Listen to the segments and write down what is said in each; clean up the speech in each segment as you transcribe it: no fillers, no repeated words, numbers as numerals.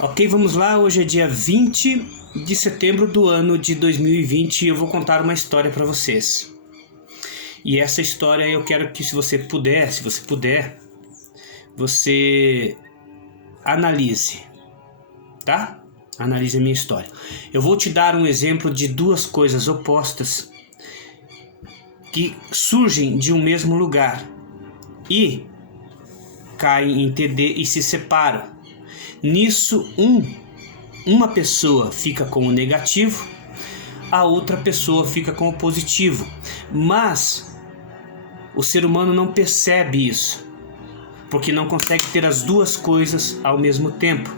Ok, vamos lá. Hoje é dia 20 de setembro do ano de 2020 e eu vou contar uma história para vocês. E essa história eu quero que, se você puder, você analise, tá? Analise a minha história. Eu vou te dar um exemplo de duas coisas opostas que surgem de um mesmo lugar e caem em TD e se separam. Nisso, uma pessoa fica com o negativo, a outra pessoa fica com o positivo. Mas o ser humano não percebe isso, porque não consegue ter as duas coisas ao mesmo tempo.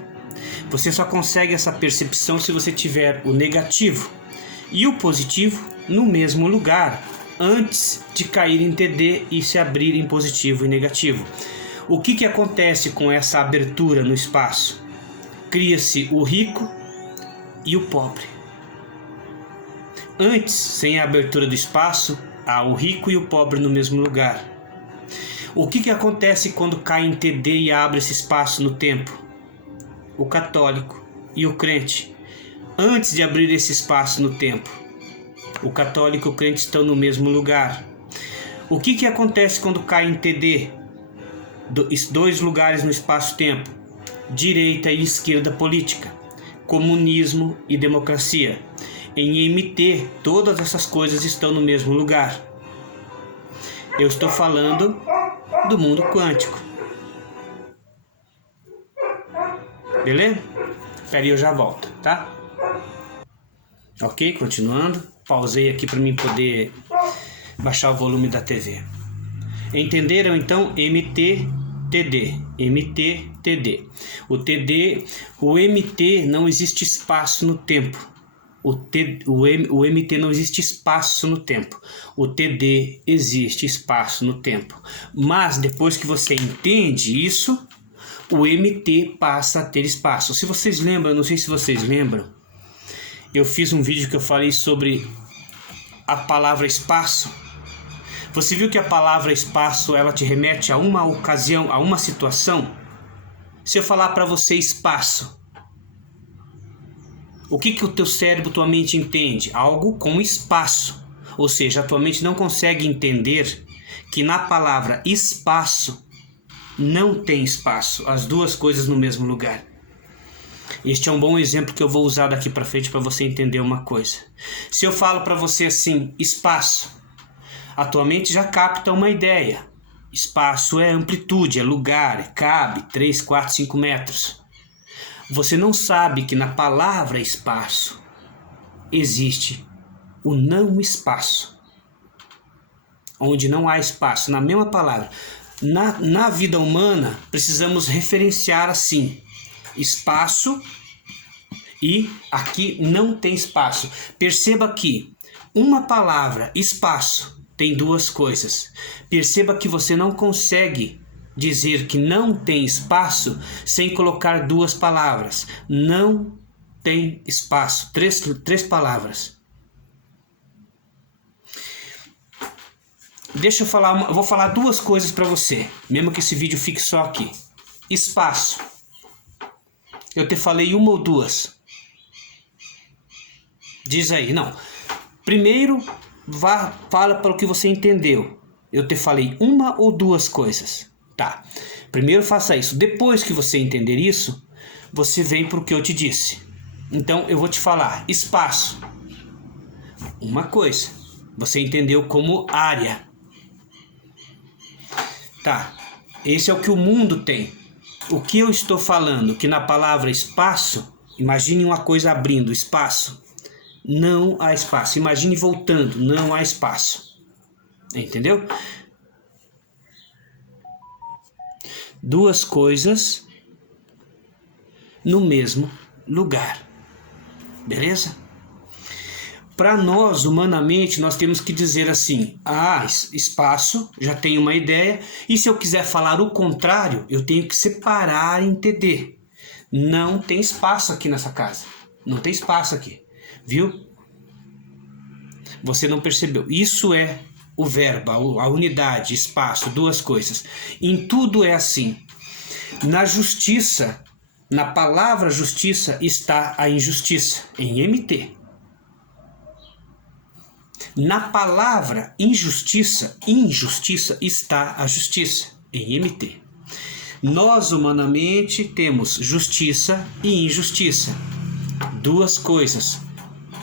Você só consegue essa percepção se você tiver o negativo e o positivo no mesmo lugar, antes de cair em TD e se abrir em positivo e negativo. O que acontece com essa abertura no espaço? Cria-se o rico e o pobre. Antes, sem a abertura do espaço, há o rico e o pobre no mesmo lugar. O que acontece quando cai em TD e abre esse espaço no tempo? O católico e o crente. Antes de abrir esse espaço no tempo, o católico e o crente estão no mesmo lugar. O que acontece quando cai em TD? Dois lugares no espaço-tempo, direita e esquerda política, comunismo e democracia. Em MT, todas essas coisas estão no mesmo lugar. Eu estou falando do mundo quântico. Beleza? Espera aí, eu já volto, tá? Ok, continuando. Pausei aqui para mim poder baixar o volume da TV. Entenderam então? MT, TD, MT, TD. O MT não existe espaço no tempo. O MT não existe espaço no tempo. O TD existe espaço no tempo. Mas depois que você entende isso, o MT passa a ter espaço. Se vocês lembram, não sei se vocês lembram, eu fiz um vídeo que eu falei sobre a palavra espaço. Você viu que a palavra espaço, ela te remete a uma ocasião, a uma situação? Se eu falar para você espaço, o que o teu cérebro, tua mente entende? Algo com espaço. Ou seja, a tua mente não consegue entender que na palavra espaço não tem espaço. As duas coisas no mesmo lugar. Este é um bom exemplo que eu vou usar daqui para frente para você entender uma coisa. Se eu falo para você assim, espaço, a tua mente já capta uma ideia. Espaço é amplitude, é lugar, cabe 3, 4, 5 metros. Você não sabe que na palavra espaço existe o não espaço. Onde não há espaço, na mesma palavra. Na vida humana, precisamos referenciar assim, espaço e aqui não tem espaço. Perceba que uma palavra, espaço, tem duas coisas. Perceba que você não consegue dizer que não tem espaço sem colocar duas palavras. Não tem espaço. Três palavras. Deixa eu falar, vou falar duas coisas para você, mesmo que esse vídeo fique só aqui. Espaço. Eu te falei uma ou duas? Diz aí, não. Primeiro, fala para o que você entendeu. Eu te falei uma ou duas coisas? Tá. Primeiro faça isso. Depois que você entender isso, você vem para o que eu te disse. Então, eu vou te falar. Espaço. Uma coisa. Você entendeu como área. Tá. Esse é o que o mundo tem. O que eu estou falando? Que na palavra espaço, imagine uma coisa abrindo, espaço. Não há espaço. Imagine voltando, não há espaço. Entendeu? Duas coisas no mesmo lugar. Beleza? Para nós, humanamente, nós temos que dizer assim, espaço, já tenho uma ideia, e se eu quiser falar o contrário, eu tenho que separar em TD. Não tem espaço aqui nessa casa. Não tem espaço aqui. Viu? Você não percebeu. Isso é o verbo, a unidade, espaço, duas coisas. Em tudo é assim. Na justiça, Na palavra justiça está a injustiça, em MT. Na palavra injustiça está a justiça, em MT. Nós, humanamente, temos justiça e injustiça. Duas coisas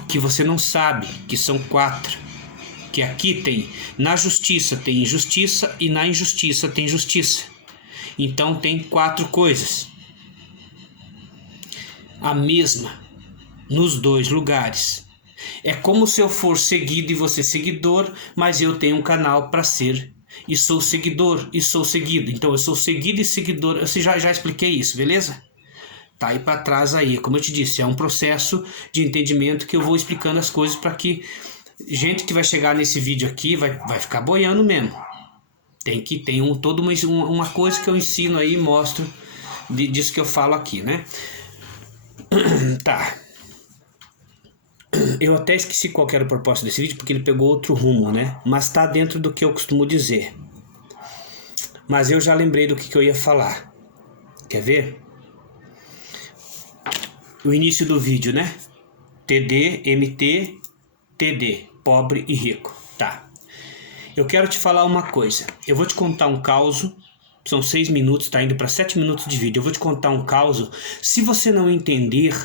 que você não sabe, que são 4. Que aqui tem, na justiça tem injustiça e na injustiça tem justiça. Então tem 4 coisas. A mesma nos 2 lugares. É como se eu for seguido e você seguidor, mas eu tenho um canal para ser e sou seguidor e sou seguido. Então eu sou seguido e seguidor. Eu já expliquei isso, beleza? Tá aí para trás aí, como eu te disse, é um processo de entendimento que eu vou explicando as coisas para que gente que vai chegar nesse vídeo aqui vai ficar boiando mesmo. Tem toda uma coisa que eu ensino aí e mostro disso que eu falo aqui, né? Tá. Eu até esqueci qual era o propósito desse vídeo, porque ele pegou outro rumo, né? Mas tá dentro do que eu costumo dizer. Mas eu já lembrei do que eu ia falar. Quer ver? O início do vídeo, né? TD, MT, TD, pobre e rico. Tá. Eu quero te falar uma coisa. Eu vou te contar um caos. São 6 minutos, tá indo para 7 minutos de vídeo. Eu vou te contar um caos. Se você não entender,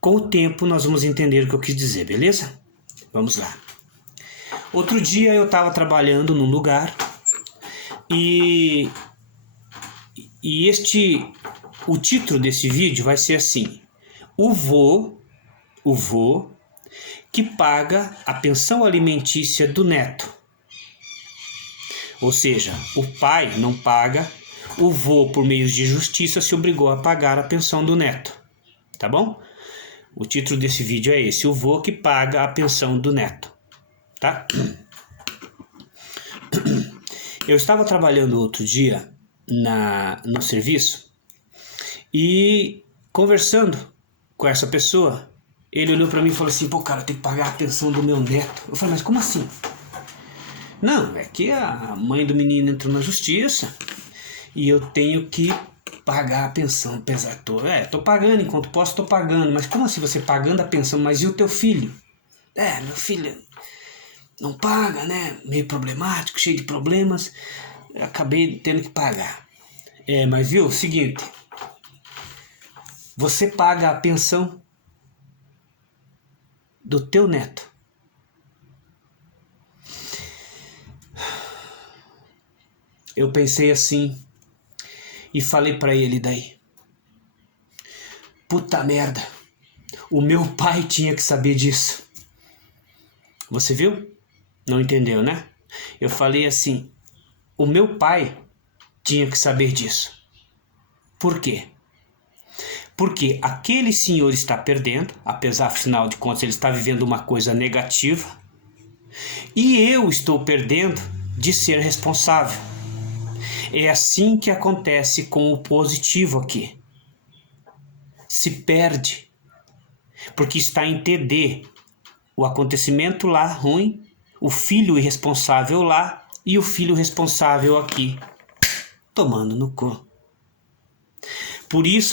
com o tempo nós vamos entender o que eu quis dizer, beleza? Vamos lá. Outro dia eu estava trabalhando num lugar e o título desse vídeo vai ser assim: o vô que paga a pensão alimentícia do neto. Ou seja, o pai não paga, o vô, por meios de justiça, se obrigou a pagar a pensão do neto. Tá bom? O título desse vídeo é esse: o vô que paga a pensão do neto. Tá? Eu estava trabalhando outro dia no serviço e conversando com essa pessoa, ele olhou para mim e falou assim: pô, cara, eu tenho que pagar a pensão do meu neto. Eu falei: mas como assim? Não, é que a mãe do menino entrou na justiça e eu tenho que pagar a pensão. Apesar, tô pagando, enquanto posso, tô pagando. Mas como assim você pagando a pensão? Mas e o teu filho? Meu filho não paga, né? Meio problemático, cheio de problemas. Eu acabei tendo que pagar. Mas viu, o seguinte: você paga a pensão do teu neto. Eu pensei assim e falei pra ele daí: puta merda, o meu pai tinha que saber disso. Você viu? Não entendeu, né? Eu falei assim: o meu pai tinha que saber disso. Por quê? Porque aquele senhor está perdendo, apesar, afinal de contas, ele está vivendo uma coisa negativa, e eu estou perdendo de ser responsável. É assim que acontece com o positivo aqui. Se perde, porque está em TD. O acontecimento lá ruim, o filho irresponsável lá e o filho responsável aqui, tomando no cu. Por isso